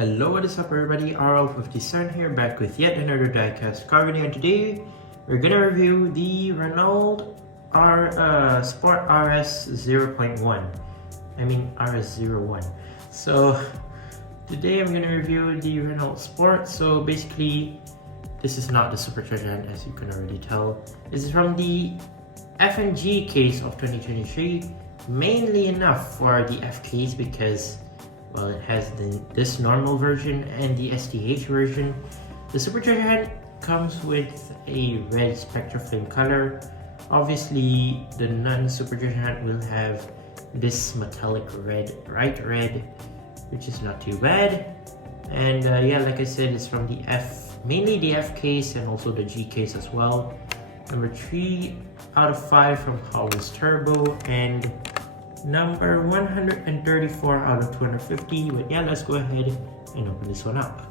Hello, what is up everybody, RL57 here, back with yet another diecast car video, and today we're gonna review the Renault Sport RS 0.1. I mean RS01. So today I'm gonna review the Renault Sport. So basically, this is not the supercharged hand, as you can already tell. This is from the F&G case of 2023, mainly enough for the F case because, well, it has this normal version and the STH version. The supercharged hand comes with a red Spectra Flame color. Obviously, the non-supercharged hand will have this metallic red, bright red, which is not too bad. And yeah, like I said, it's from the mainly the F case and also the G case as well. Number 3 out of 5 from Hotwheels Turbo, and number 134 out of 250. But yeah, let's go ahead and open this one up.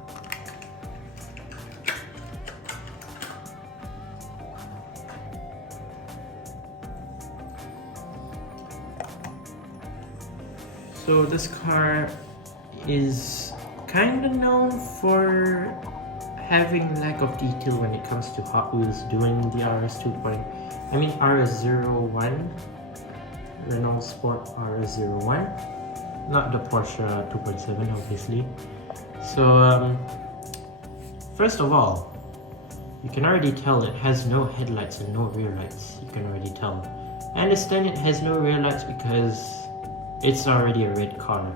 So this car is kind of known for having lack of detail when it comes to Hot Wheels doing the RS01, Renault Sport RS01, not the Porsche 2.7 obviously. So first of all, you can already tell it has no headlights and no rear lights. You can already tell. I understand it has no rear lights because it's already a red car,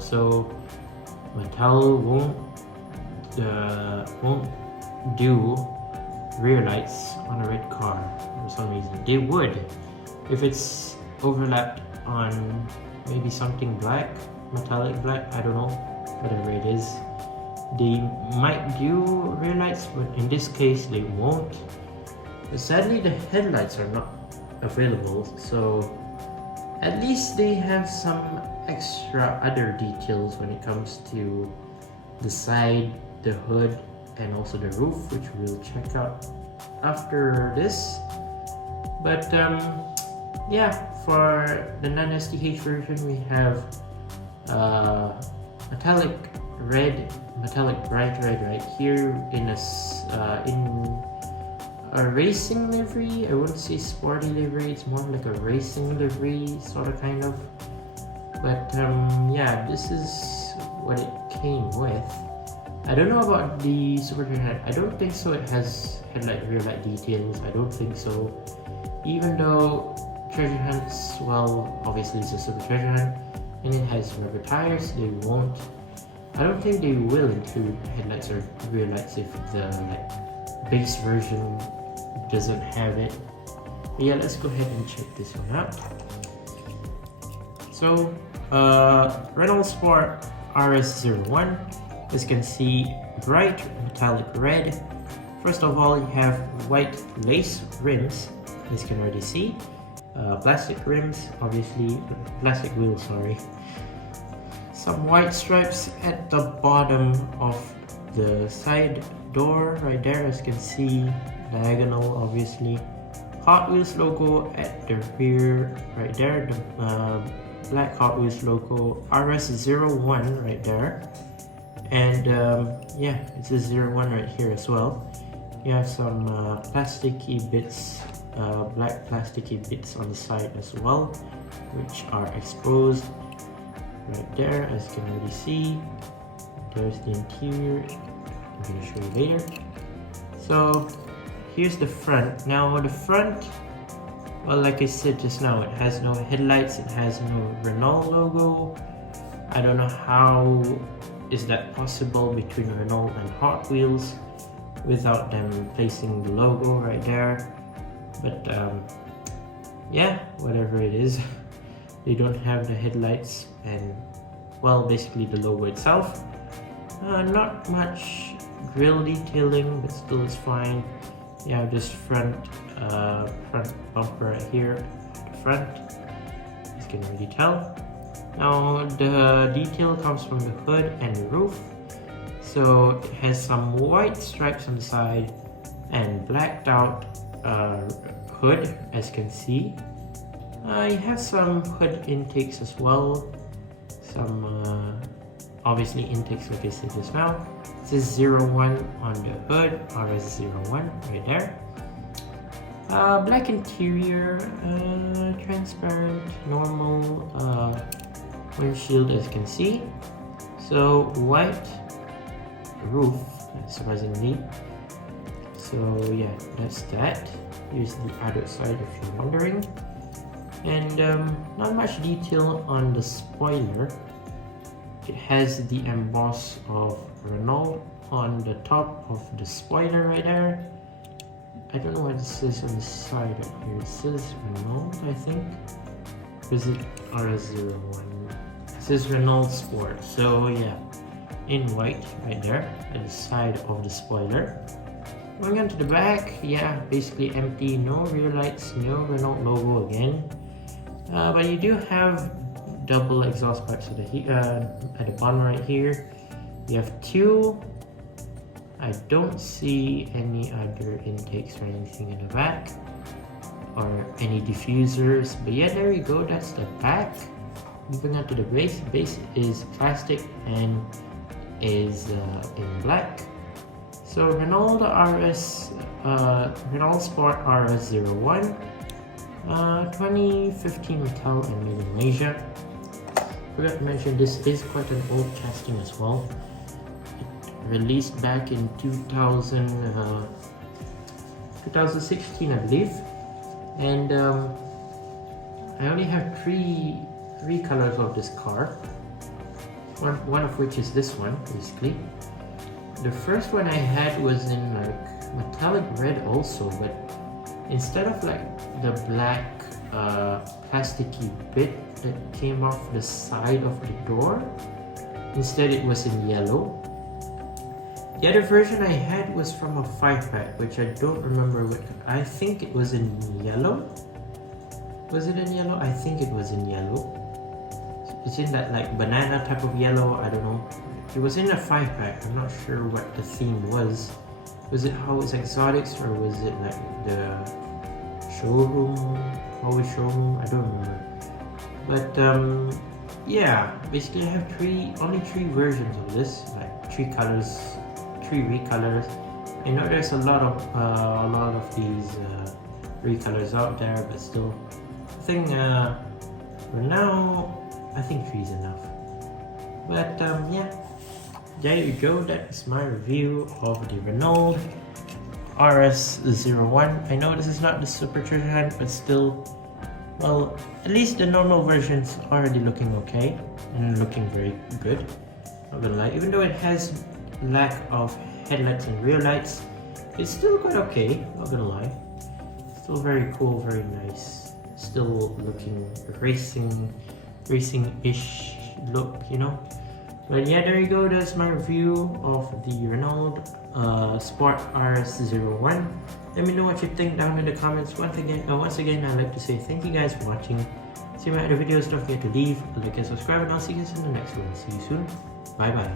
so Mattel won't do rear lights on a red car for some reason. They would if it's overlapped on maybe something black, metallic black, I don't know, whatever it is. They might do rear lights, but in this case they won't. But sadly, the headlights are not available, so at least they have some extra other details when it comes to the side, the hood, and also the roof, which we'll check out after this. But yeah, for the non-STH version we have metallic bright red right here in a racing livery. I wouldn't say sporty livery, it's more like a racing livery, sort of, kind of. But yeah, this is what it came with. I don't know about the supercharged hand. I don't think so. It has headlight, rear light details. I don't think so. Even though treasure hands, well, obviously it's a supercharged hand and it has rubber tires, they won't. I don't think they will include headlights or rear lights if the base version doesn't have it. But yeah, let's go ahead and check this one out. So Renault Sport RS01, as you can see, bright metallic red. First of all, you have white lace rims, as you can already see. Plastic rims, obviously, plastic wheels, sorry. Some white stripes at the bottom of the side door right there, as you can see, diagonal obviously. Hot Wheels logo at the rear right there, the black Hot Wheels logo, RS01 right there. And yeah, it's a 01 right here as well. You have some plasticky bits, black plasticky bits on the side as well, which are exposed right there, as you can already see. There's the interior. I'm going to show you later. So here's the front. Now the front, well, like I said just now, it has no headlights, it has no Renault logo. I don't know how is that possible between Renault and Hot Wheels without them placing the logo right there. But yeah, whatever it is, they don't have the headlights and, well, basically the logo itself. Not much grille detailing, but still it's fine. You have this front bumper right here at the front, as you can already tell. Now the detail comes from the hood and the roof. So it has some white stripes on the side and blacked out hood, as you can see. You have some hood intakes as well, some obviously intakes like I said just now. It says 01 on the hood, RS01 right there. Black interior, transparent, normal windshield as you can see. So white roof, surprisingly. So yeah, that's that. Here's the other side if you're wondering. And not much detail on the spoiler. It has the emboss of Renault on the top of the spoiler right there. I don't know what it says on the side up here. It says Renault, I think. Or is it RS01? It says Renault Sport. So yeah, in white right there at the side of the spoiler. Going on to the back, yeah, basically empty, no rear lights, no Renault logo again. But you do have double exhaust pipes at the bottom right here. You have two. I don't see any other intakes or anything in the back, or any diffusers. But yeah, there you go. That's the back. Moving on to the base. Base is plastic and is in black. So Renault Renault Sport RS01, 2015 metal and made in Malaysia. Forgot to mention this is quite an old casting as well. It released back in 2016, I believe. And I only have three colors of this car. One of which is this one, basically. The first one I had was in like metallic red also, but instead of like the black plasticky bit that came off the side of the door, instead it was in yellow. The other version I had was from a 5-pack, which I don't remember what. I think it was in yellow. Was it in yellow? I think it was in yellow. It's in that like banana type of yellow, I don't know. It was in a 5-pack. I'm not sure what the theme was. Was it Howard's Exotics or was it like the showroom? Howard showroom? I don't remember. But yeah, basically I have only three versions of this, like three colors, three recolors. I know there's a lot of these recolors out there, but still, I think for now, I think three is enough. But yeah. There you go, that is my review of the Renault RS01. I know this is not the super treasure hunt, but still, well, at least the normal version's already looking okay and looking very good. Not gonna lie, even though it has lack of headlights and rear lights, it's still quite okay, not gonna lie. Still very cool, very nice. Still looking racing-ish look, you know. But yeah, there you go. That's my review of the Renault Sport RS01. Let me know what you think down in the comments. Once again, I'd like to say thank you guys for watching. See my other videos. Don't forget to leave a like and subscribe, and I'll see you guys in the next one. See you soon. Bye bye.